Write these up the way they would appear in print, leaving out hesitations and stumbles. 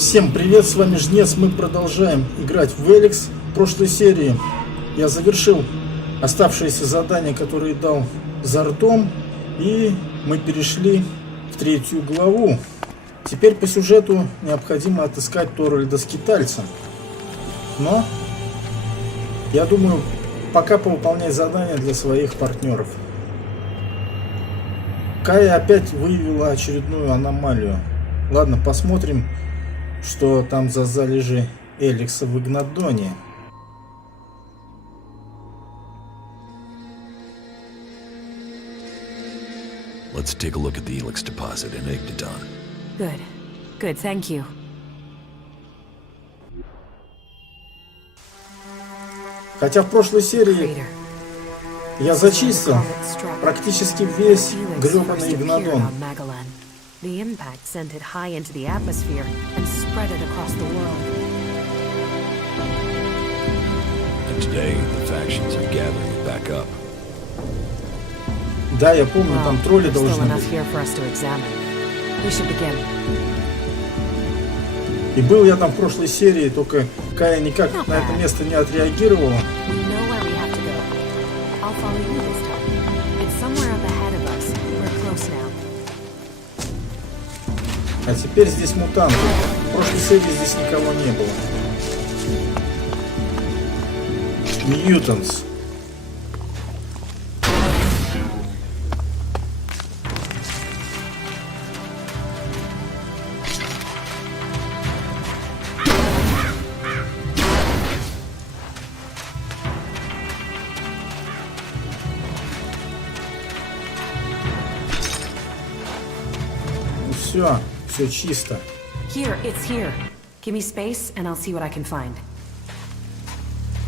Всем привет, с вами Жнец. Мы продолжаем играть в Elex. В прошлой серии я завершил оставшиеся задания, которые дал за ртом, и мы перешли в 3-ю главу. Теперь по сюжету необходимо отыскать Торвальда Скитальца. Но я думаю, пока повыполнять задания для своих партнеров. Кая опять выявила очередную аномалию. Ладно, посмотрим, что там за залежи Элекса в Игнадоне. Let's take a look at the Elex deposit in Ignadone. Good. Good, thank you. Хотя в прошлой серии я зачистил практически весь гребаный Игнадон. The impact sent it high into the atmosphere and spread it across the world. And today, the factions are gathering it back up. Да, я помню, там тролли должны быть. И был я там в прошлой серии, только Кая никак на это место не отреагировала. А теперь здесь мутанты. В прошлой серии здесь никого не было. Mutants. Ну все чисто. Here, it's here. Give me space, and I'll see what I can find.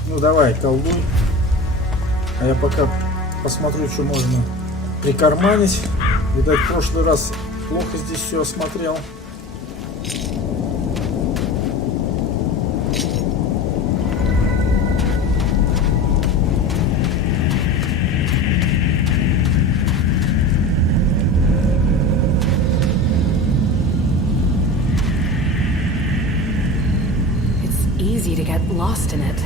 Ну давай, колдуй. А я пока посмотрю, что можно прикарманить. Видать, в прошлый раз плохо здесь все осмотрел. Easy to get lost in it.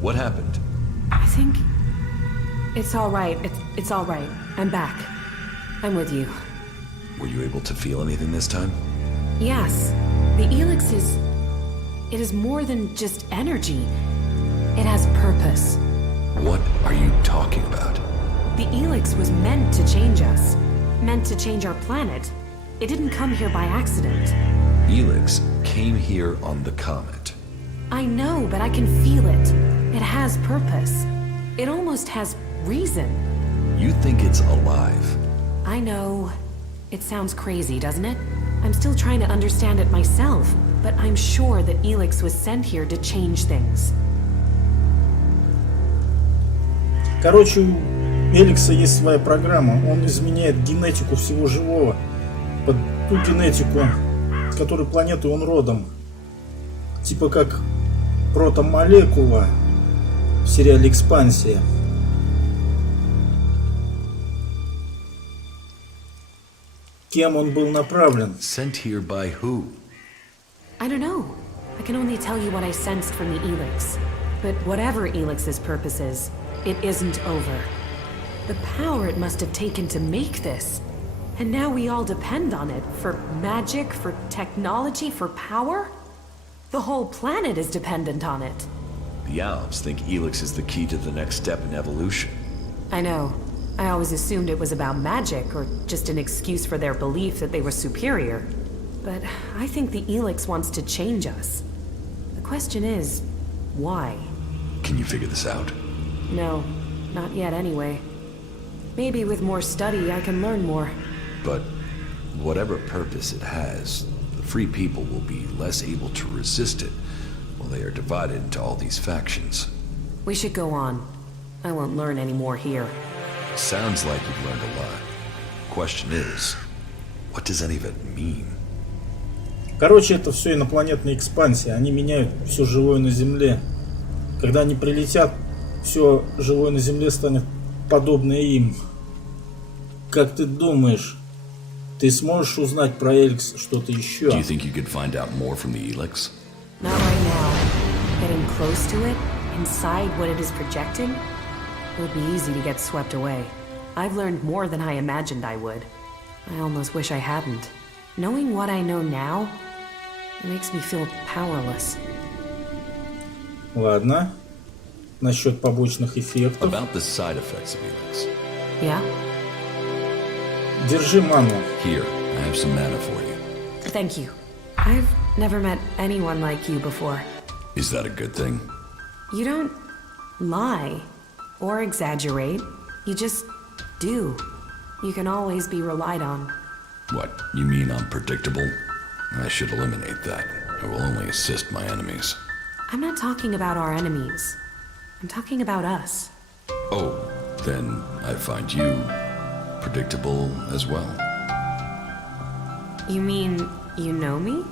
What happened? I think it's all right. It's all right. I'm back. I'm with you. Were you able to feel anything this time? Yes. The Elex it is more than just energy. It has purpose. What are you talking about? The Elex was meant to change us. Meant to change our planet. It didn't come here by accident. Elex came here on the comet. I know, but I can feel it. It has purpose. It almost has reason. You think it's alive? I know. It sounds crazy, doesn't it? I'm still trying to understand it myself, but I'm sure that Elex was sent here to change things. Короче, у Элекса есть своя программа. Он изменяет генетику всего живого под ту генетику, с которой планеты он родом. Типа как протомолекула в сериале «Экспансия». Кем он был направлен? Sent here by who? I don't know. I can only tell you what I sensed from the Elex. But whatever Elix's purpose is, it isn't over. The power it must have taken to make this. And now we all depend on it for magic, for technology, for power? The whole planet is dependent on it. The Alps think Elex is the key to the next step in evolution. I know. I always assumed it was about magic, or just an excuse for their belief that they were superior. But I think the Elex wants to change us. The question is, why? Can you figure this out? No, not yet anyway. Maybe with more study I can learn more. But whatever purpose it has, the free people will be less able to resist it while they are divided into all these factions. We should go on. I won't learn any more here. Sounds like you've learned a lot. Question is, what does any of it mean? Короче, это все инопланетная экспансия. Они меняют все живое на Земле. Когда они прилетят, все живое на Земле станет подобное им. Как ты думаешь, Ты сможешь узнать про Эликс что-то еще? Do you think you could find out more from the Elex? Not right now. Getting close to it, inside what it is projecting, it would be easy to get swept away. I've learned more than I imagined I would. I almost wish I hadn't. Knowing what I know now, it makes me feel powerless. Ладно. Насчет побочных эффектов. About the side effects of Elex. Yeah? Держи ману. Here, I have some mana for you. Thank you. I've never met anyone like you before. Is that a good thing? You don't lie or exaggerate. You just do. You can always be relied on. What, you mean I'm predictable? I should eliminate that. I will only assist my enemies. I'm not talking about our enemies. I'm talking about us. Oh, then I find you predictable as well. You mean you know me?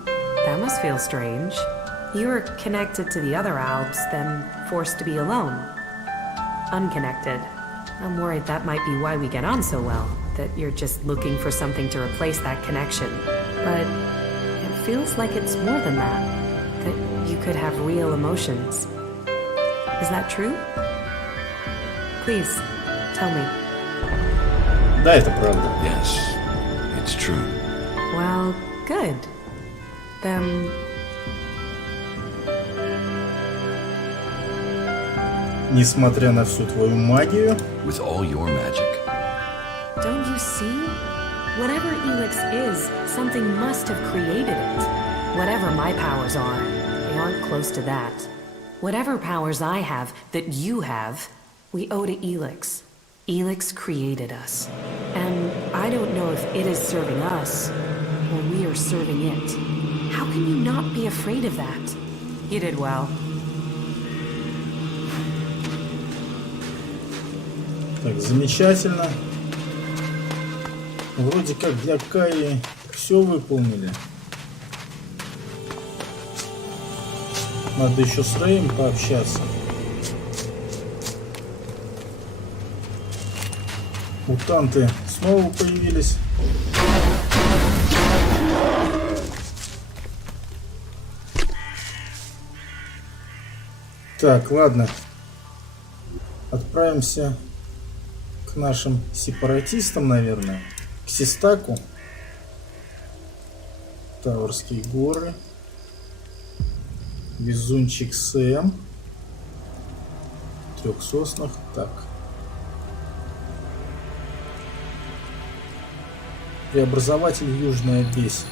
That must feel strange. You were connected to the other Alps, then forced to be alone. Unconnected. I'm worried that might be why we get on so well, that you're just looking for something to replace that connection. But it feels like it's more than that you could have real emotions. Is that true? Please, tell me. Да, это правда. Yes, it's true. Well, good. Then... Несмотря на всю твою магию. With all your magic. Don't you see? Whatever Elex is, something must have created it. Whatever my powers are, they aren't close to that. Whatever powers I have that you have, we owe to Elex. Elex created us. And I don't know if it is serving us, or we are serving it. How can you not be afraid of that? You did well. Так, замечательно. Вроде как для Каи все выполнили. Надо еще с Рэем пообщаться. Мутанты снова появились. Так, ладно. Отправимся к нашим сепаратистам, наверное. К Систаку. Таурские горы. Везунчик Сэм. В 3 соснах. Так. Преобразователь в Южной Одессе.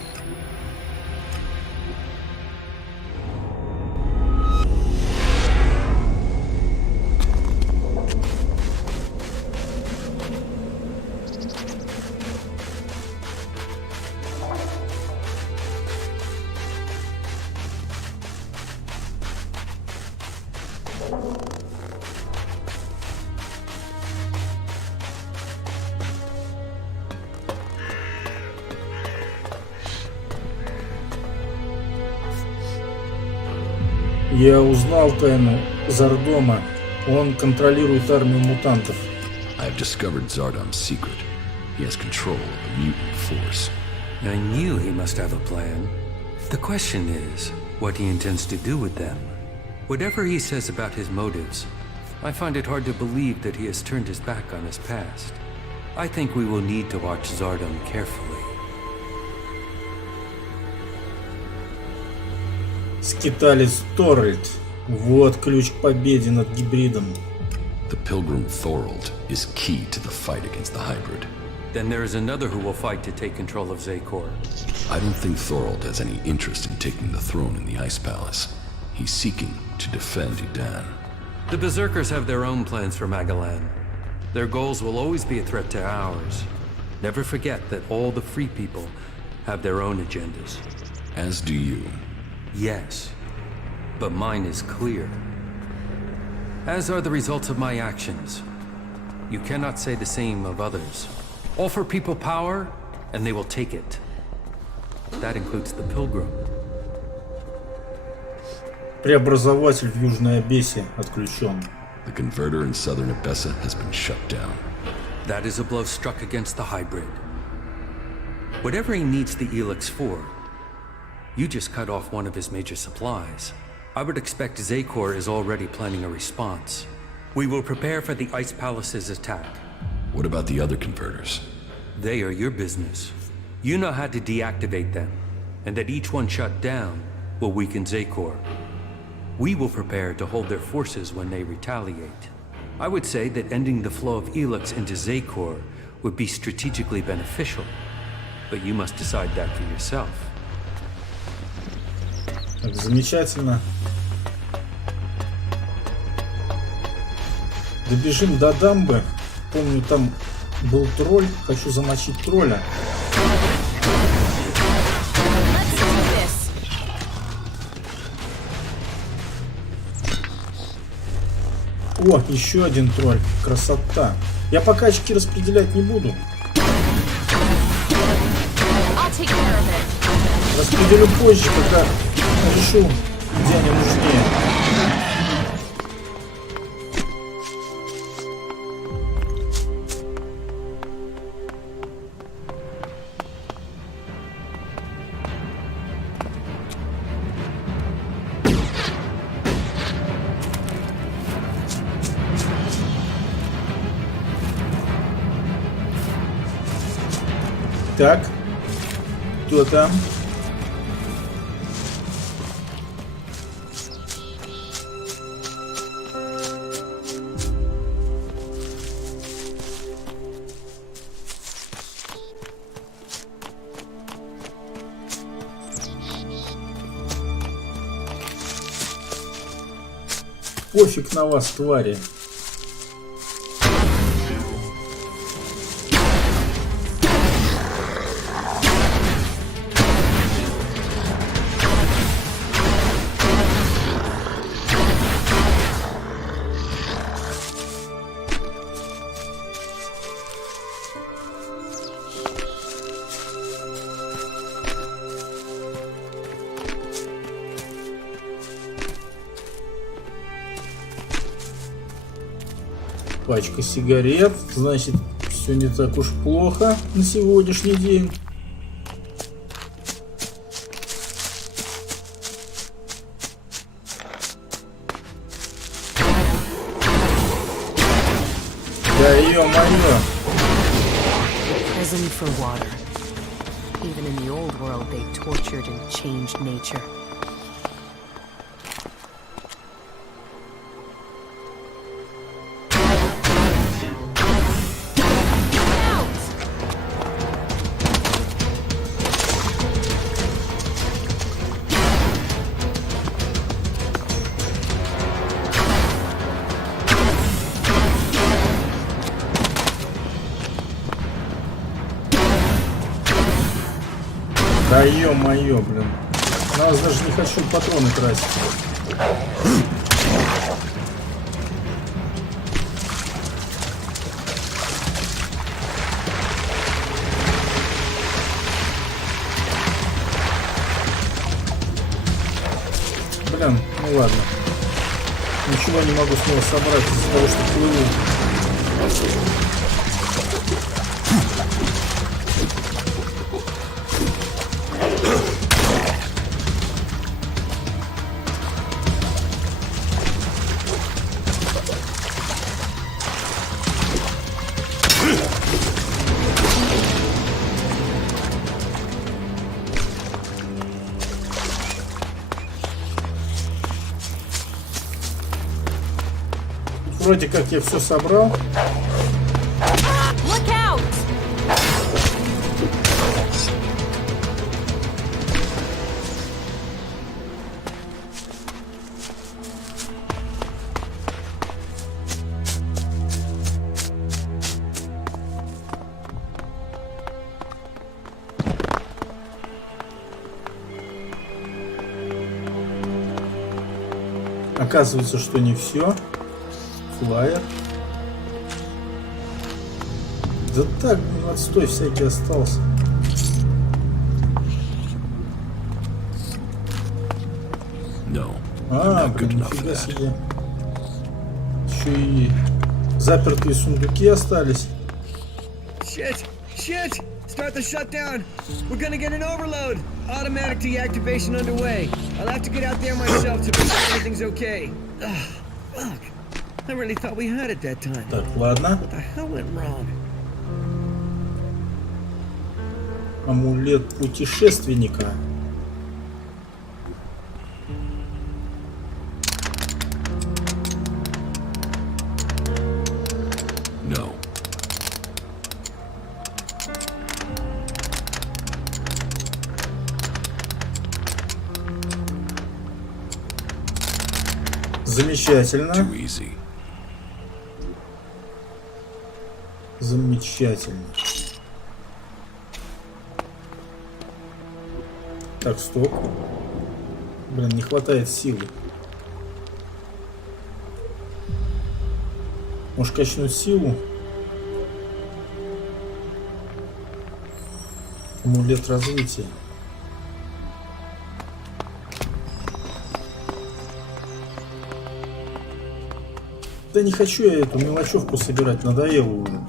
Я узнал тайну Зардома. Он контролирует армию мутантов. I have discovered Zardom's secret. He has control of a mutant force. I knew he must have a plan. The question is, what he intends to do with them. Whatever he says about his motives, I find it hard to believe that he has turned his back on his past. I think we will need to watch Zardom carefully. Скиталец Торальд. Вот ключ к победе над гибридом. The pilgrim Thorold is key to the fight against the hybrid. Then there is another who will fight to take control of Zakor. I don't think Thorold has any interest in taking the throne in the Ice Palace. He's seeking to defend Edan. The Berserkers have their own plans for Magalan. Their goals will always be a threat to ours. Never forget that all the free people have their own agendas. As do you. Yes, but mine is clear. As are the results of my actions. You cannot say the same of others. Offer people power, and they will take it. That includes the Pilgrim. Преобразователь в Южной Одессе отключен. The converter in southern Abessa has been shut down. That is a blow struck against the hybrid. Whatever he needs the Elex for, you just cut off one of his major supplies. I would expect Zakor is already planning a response. We will prepare for the Ice Palace's attack. What about the other converters? They are your business. You know how to deactivate them, and that each one shut down will weaken Zakor. We will prepare to hold their forces when they retaliate. I would say that ending the flow of Elex into Zakor would be strategically beneficial, but you must decide that for yourself. Так, замечательно. Добежим до дамбы. Помню, там был тролль. Хочу замочить тролля. О, еще один тролль. Красота. Я пока очки распределять не буду. Распределю позже, когда решу, где они нужнее. Так, кто там? Пофиг на вас, твари. Пачка сигарет, значит, все не так уж плохо на сегодняшний день. Да ё-моё! Prison for water. Even in the old world, they tortured and changed nature. Да ё-моё, блин. Нас даже не хочу патроны тратить. Блин, ну ладно. Ничего не могу снова собрать из-за того, что плыву. Вроде как я все собрал. Look out! Оказывается, что не все. Флайер. Да так, отстой всякий остался. No. Блин, нифига себе. Еще и запертые сундуки остались. Shit! Shit! Start the shutdown. We're gonna get an overload. Automatic deactivation underway. I'll have to get out there myself to make sure everything's okay. Fuck. I really thought we had it that time. Так, ладно. What the hell went wrong? Амулет путешественника. No. Замечательно. Too easy. Замечательно. Так, стоп. Блин, не хватает силы. Может качнуть силу? Амулет развития. Да не хочу я эту мелочевку собирать, надоело уже.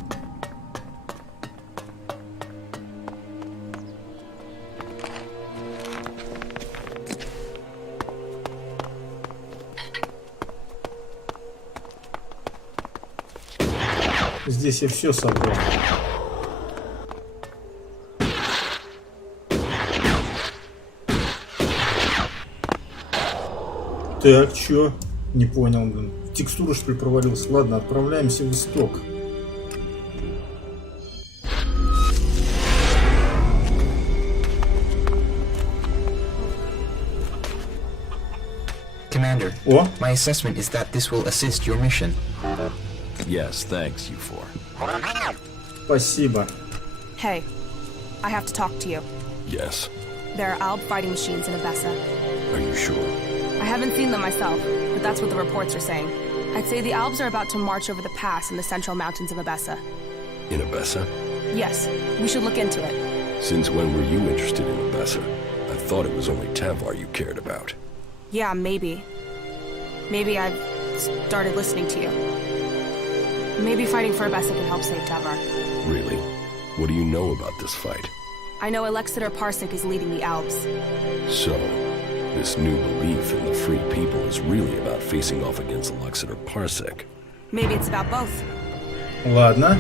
Здесь я все собрал. Так, чё? Не понял, блин. Текстура, что ли, провалилась? Ладно, отправляемся в исток. Commander, О, my assessment is that this will assist your mission. Yes, thanks, you four. спасибо. Hey, I have to talk to you. Yes. There are Alb fighting machines in Abessa. Are you sure? I haven't seen them myself, but that's what the reports are saying. I'd say the Albs are about to march over the pass in the central mountains of Abessa. In Abessa? Yes, we should look into it. Since when were you interested in Abessa? I thought it was only Tavar you cared about. Yeah, maybe. Maybe I've started listening to you. Maybe fighting for Abessa can help save Tavar. Really? What do you know about this fight? I know Alexander Parsec is leading the Albs. So, this new belief in the free people is really about facing off against Alexander Parsec. Maybe it's about both. Ладно.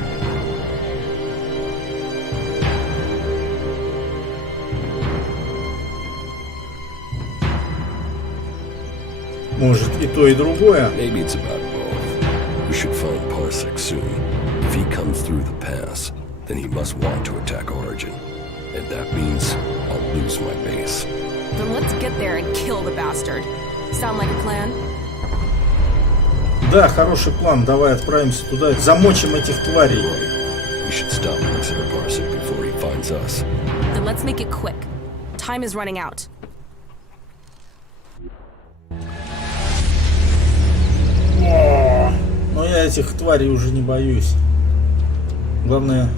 Может и то, и другое. Maybe it's about both. We should find Parsec soon. If he comes through the pass, then he must want to attack Origin. And that means I'll lose my base. Then let's get there and kill the bastard. Sound like a plan? Да, хороший план. Давай отправимся туда, замочим этих тварей. We should stop Alexander Parsec before he finds us. Then let's make it quick. Time is running out. Но я этих тварей уже не боюсь. Главное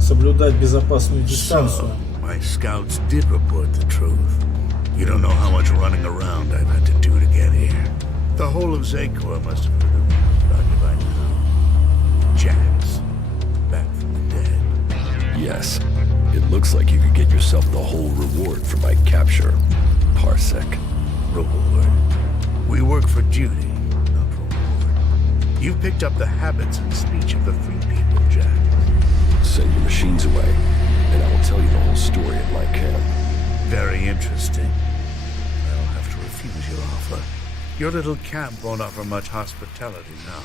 соблюдать безопасную дистанцию. My scouts did report the truth. You don't know how much running around I've had to do to get here. The whole of Zakor must have heard the news about you by now. Jax, back from the dead. Yes, it looks like you could get yourself the whole reward for my capture. Parsec. Reward. We work for duty, not reward. You've picked up the habits and speech of the free people, Jax. Send your machines away, and I will tell you the whole story at my camp. Very interesting. I'll have to refuse your offer. Your little camp won't offer much hospitality now.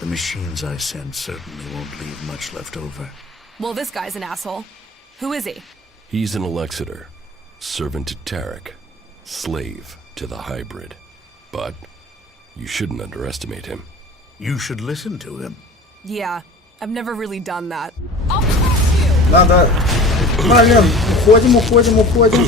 The machines I send certainly won't leave much left over. Well, this guy's an asshole. Who is he? He's an Alexander, servant to Tarek, slave to the hybrid. But you shouldn't underestimate him. You should listen to him. Yeah, I've never really done that. I'll crush you! Надо... Блин, уходим, уходим, уходим.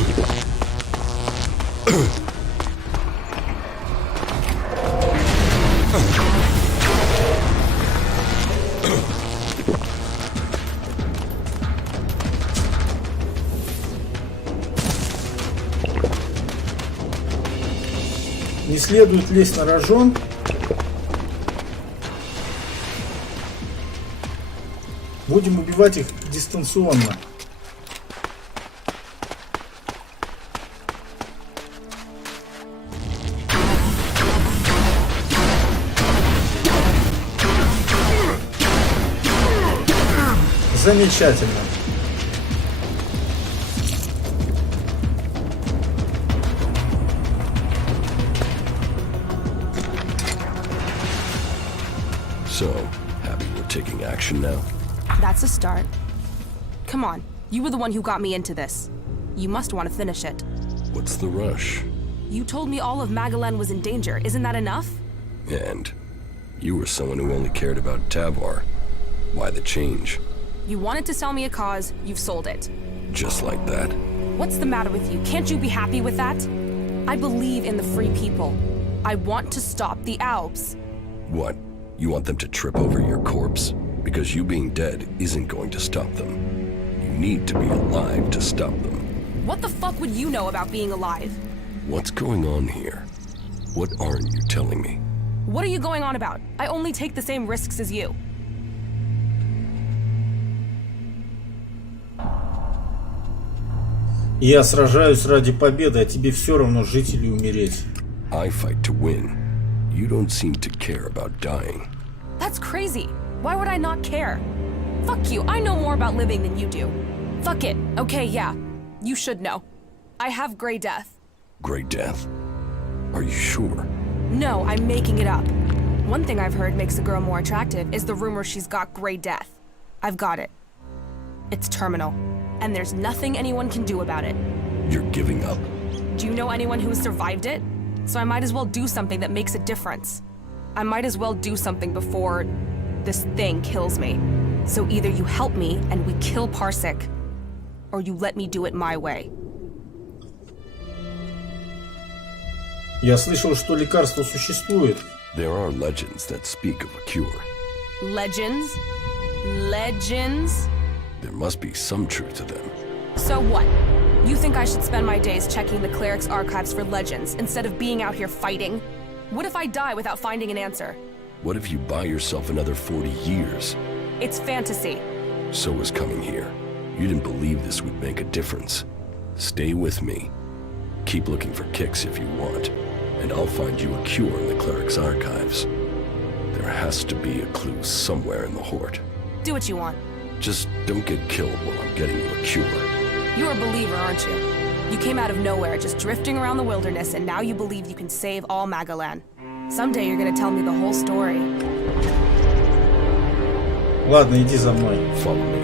Не следует лезть на рожон. Будем убивать их дистанционно. Замечательно. So, happy we're taking action now? That's a start. Come on, you were the one who got me into this. You must want to finish it. What's the rush? You told me all of Magalan was in danger. Isn't that enough? And you were someone who only cared about Tavar. Why the change? You wanted to sell me a cause, you've sold it. Just like that? What's the matter with you? Can't you be happy with that? I believe in the free people. I want to stop the Alps. What? You want them to trip over your corpse? Because you being dead isn't going to stop them. You need to be alive to stop them. What the fuck would you know about being alive? What's going on here? What aren't you telling me? What are you going on about? I only take the same risks as you. Я сражаюсь ради победы, а тебе все равно жить или умереть. I fight to win. You don't seem to care about dying. That's crazy. Why would I not care? Fuck you, I know more about living than you do. Fuck it. Okay, yeah. You should know. I have Grey Death. Grey Death? Are you sure? No, I'm making it up. One thing I've heard makes a girl more attractive is the rumor she's got Grey Death. I've got it. It's terminal. And there's nothing anyone can do about it. You're giving up? Do you know anyone who has survived it? So I might as well do something that makes a difference. I might as well do something before this thing kills me. So either you help me and we kill Parsec, or you let me do it my way. Я слышал, что лекарство существует. There are legends that speak of a cure. Legends? Legends? There must be some truth to them. So what? You think I should spend my days checking the cleric's archives for legends instead of being out here fighting? What if I die without finding an answer? What if you buy yourself another 40 years? It's fantasy. So was coming here. You didn't believe this would make a difference. Stay with me. Keep looking for kicks if you want, and I'll find you a cure in the cleric's archives. There has to be a clue somewhere in the Horde. Do what you want. Just don't get killed while I'm getting you a cure. You're a believer, aren't you? You came out of nowhere, just drifting around the wilderness, and now you believe you can save all Magalan. Someday you're gonna tell me the whole story. Ладно, иди за мной. Follow me.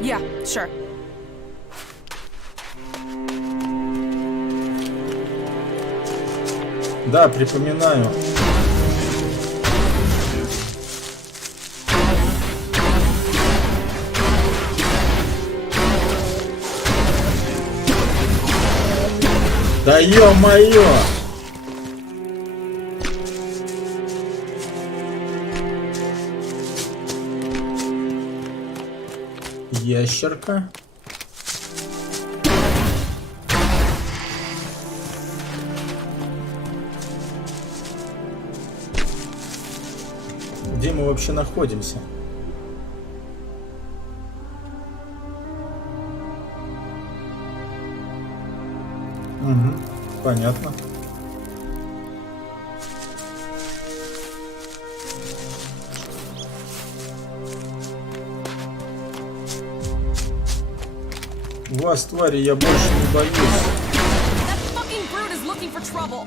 Yeah, sure. Да, припоминаю. Да ё-моё! Ящерка. Где мы вообще находимся? Угу, понятно. Вас, твари, я больше не боюсь. That fucking brute is looking for trouble.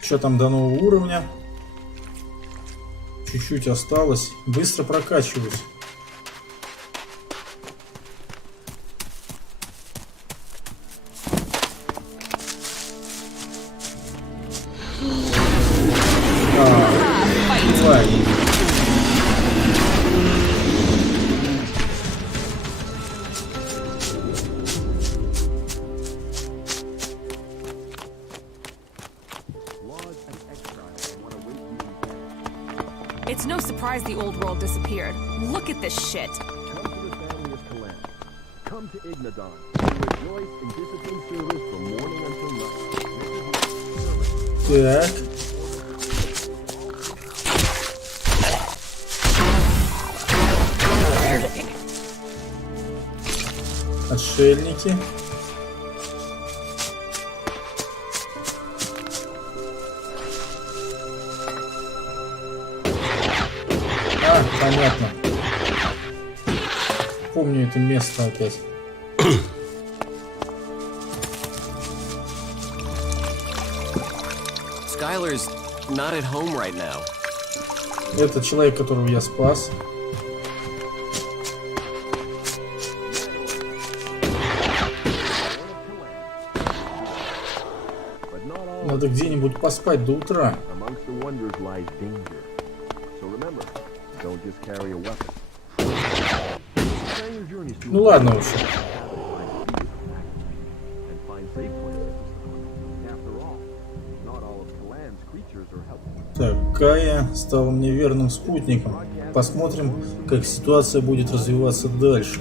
Что там до нового уровня? Чуть-чуть осталось. Быстро прокачиваюсь. Тварь. It's no surprise the old world disappeared. Look at this shit. Come to the family of Calamity. Come to Ignadoне. Rejoice in discipline service from morning until night. Так. Отшельники. Понятно. Помню это место опять. Skylar's not at home right now. Это человек, которого я спас. Надо где-нибудь поспать до утра. Amongst the wonders lies danger. So remember, don't just carry a weapon. Ну ладно уж. And find safe places. After all, not all of Kalan's creatures are helpful. Так, Кая стала мне верным спутником. Посмотрим, как ситуация будет развиваться дальше.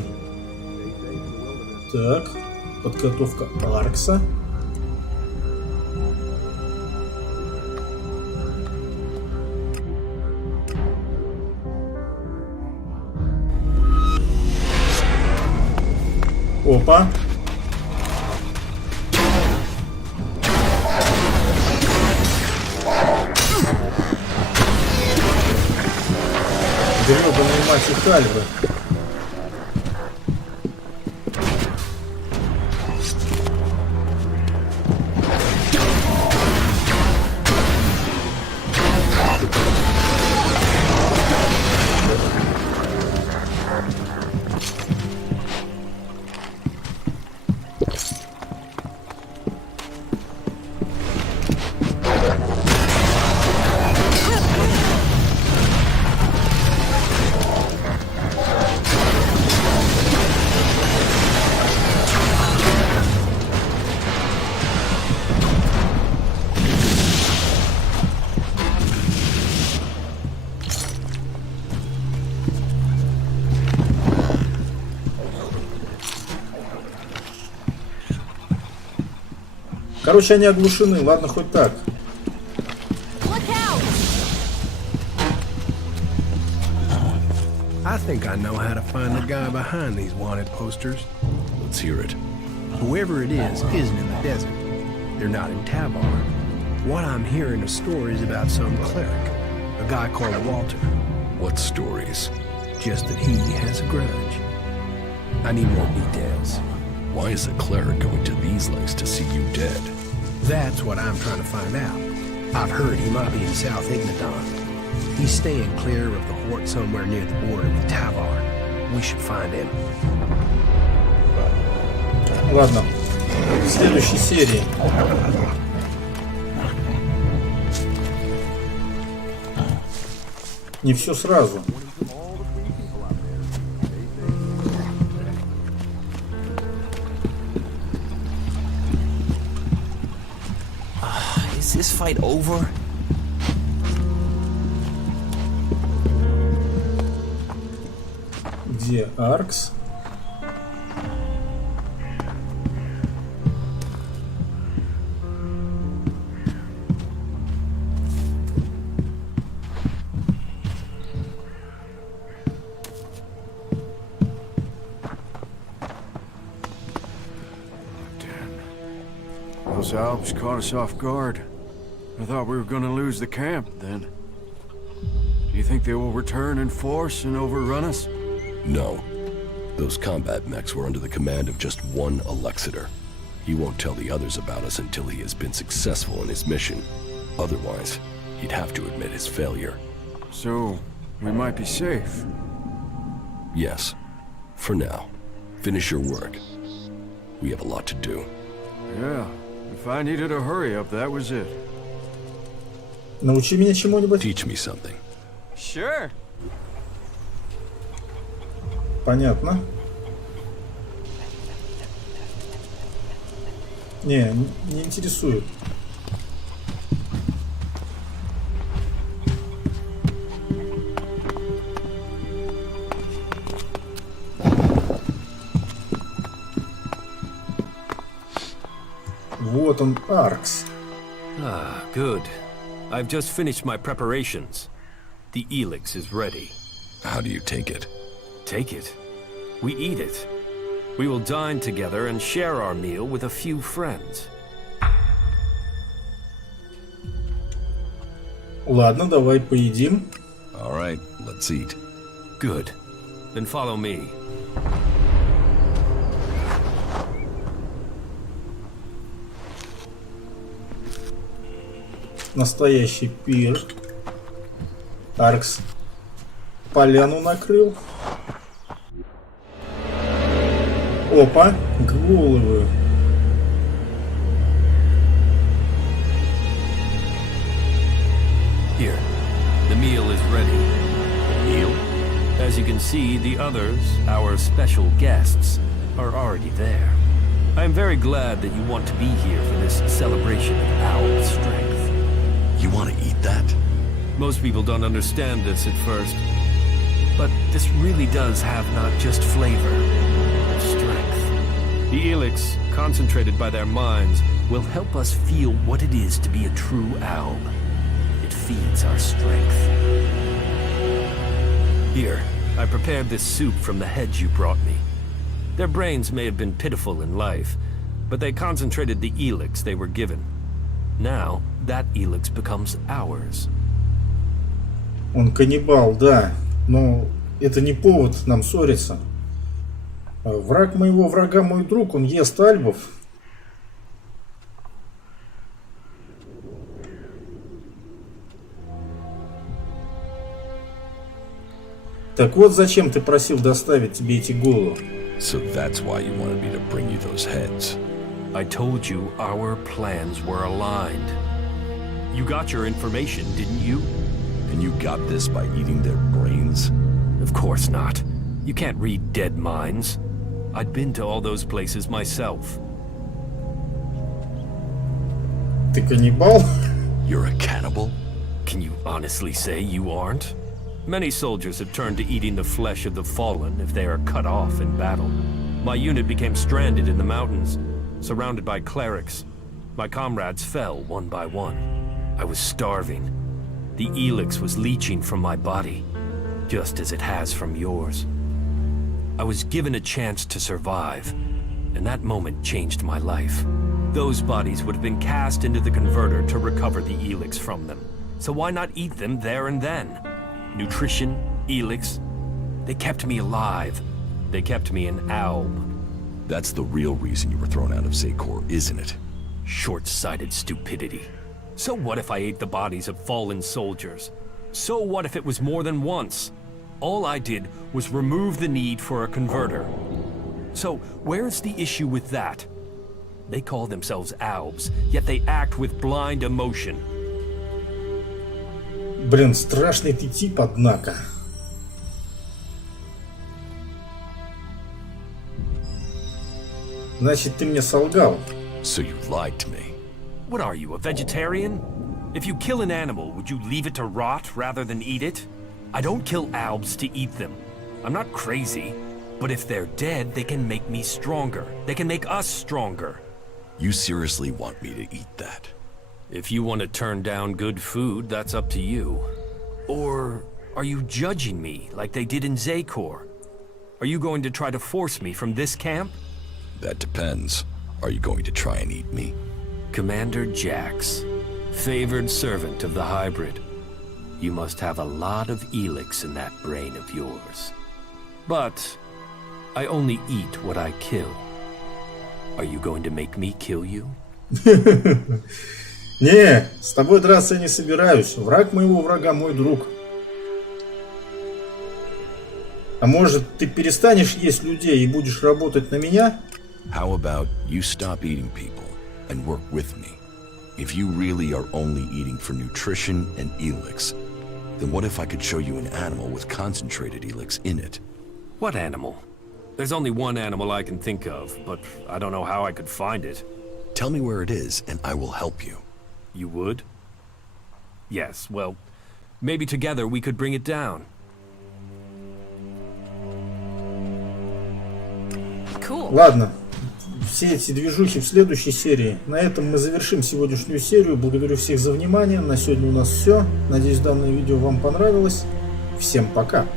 Так, подготовка Аркса. Опа. Гребаные мать и кальвы. Короче, они оглушены, ладно, хоть так. I think I know how to find the guy behind these wanted posters. Let's hear it. Whoever it is isn't in the desert. They're not in Tavar. What I'm hearing are stories about some cleric, a guy called Walter. What stories? Just that he has a grudge. I need more details. Why is a cleric going to these lengths to see you dead? That's what I'm trying to find out. I've heard he might be in South Ignadoне. He's staying clear of the Hort somewhere near the border with Tavar. We should find him. Ладно, в следующей серии. Не все сразу. Is this fight over? Где Аркс? Those Alps caught us off guard. I thought we were gonna lose the camp then. Do you think they will return in force and overrun us? No. Those combat mechs were under the command of just one Alexator. He won't tell the others about us until he has been successful in his mission. Otherwise, he'd have to admit his failure. So, we might be safe. Yes. For now. Finish your work. We have a lot to do. Yeah. If I needed a hurry up, that was it. Научи меня чему-нибудь. Teach me something. Sure. Понятно. Не интересует. Вот он, Аркс. Ah, good. I've just finished my preparations. The Elex is ready. How do you take it? Take it. We eat it. We will dine together and share our meal with a few friends. Ладно, давай поедим. All right, let's eat. Good. Then follow me. Настоящий пир. Аркс поляну накрыл. Опа, головы. Here, the meal is ready. Meal? As you can see, the others, our special guests, are already there. I am very glad that you want to be here for this celebration of owl strength. You want to eat that? Most people don't understand this at first, but this really does have not just flavor, but strength. The Elex, concentrated by their minds, will help us feel what it is to be a true owl. It feeds our strength. Here, I prepared this soup from the heads you brought me. Their brains may have been pitiful in life, but they concentrated the Elex they were given. Now, that Elex becomes ours. Он каннибал, да, но это не повод нам ссориться. Враг моего врага мой друг, он ест альбов. Так вот, зачем ты просил доставить тебе эти головы? So that's why you wanted me to bring you those heads. I told you our plans were aligned. You got your information, didn't you? And you got this by eating their brains? Of course not. You can't read dead minds. I'd been to all those places myself. Ты каннибал? You're a cannibal? Can you honestly say you aren't? Many soldiers have turned to eating the flesh of the fallen if they are cut off in battle. My unit became stranded in the mountains, surrounded by clerics. My comrades fell one by one. I was starving. The Elex was leaching from my body, just as it has from yours. I was given a chance to survive, and that moment changed my life. Those bodies would have been cast into the converter to recover the Elex from them. So why not eat them there and then? Nutrition, Elex, they kept me alive. They kept me an alb. That's the real reason you were thrown out of Zakor, isn't it? Short-sighted stupidity. So what if I ate the bodies of fallen soldiers? So what if it was more than once? All I did was remove the need for a converter. So where's the issue with that? They call themselves albs, yet they act with blind emotion. Блин, страшный ты тип, однако. Значит, ты мне солгал. So you lied to me. What are you, a vegetarian? If you kill an animal, would you leave it to rot rather than eat it? I don't kill albs to eat them. I'm not crazy. But if they're dead, they can make me stronger. They can make us stronger. You seriously want me to eat that? If you want to turn down good food, that's up to you. Or are you judging me like they did in Zakor? Are you going to try to force me from this camp? That depends. Are you going to try and eat me? Commander Jax, favored servant of the hybrid. You must have a lot of Elex in that brain of yours. But I only eat what I kill. Are you going to make me kill you? Не, с тобой драться я не собираюсь. Враг моего врага мой друг. А может, ты перестанешь есть людей и будешь работать на меня? How about you stop eating people and work with me? If you really are only eating for nutrition and Elex, then what if I could show you an animal with concentrated Elex in it? What animal? There's only one animal I can think of, but I don't know how I could find it. Tell me where it is, and I will help you. You would? Yes, well, maybe together we could bring it down. Cool. Ладно, все эти движухи в следующей серии. На этом мы завершим сегодняшнюю серию. Благодарю всех за внимание. На сегодня у нас все. Надеюсь, данное видео вам понравилось. Всем пока.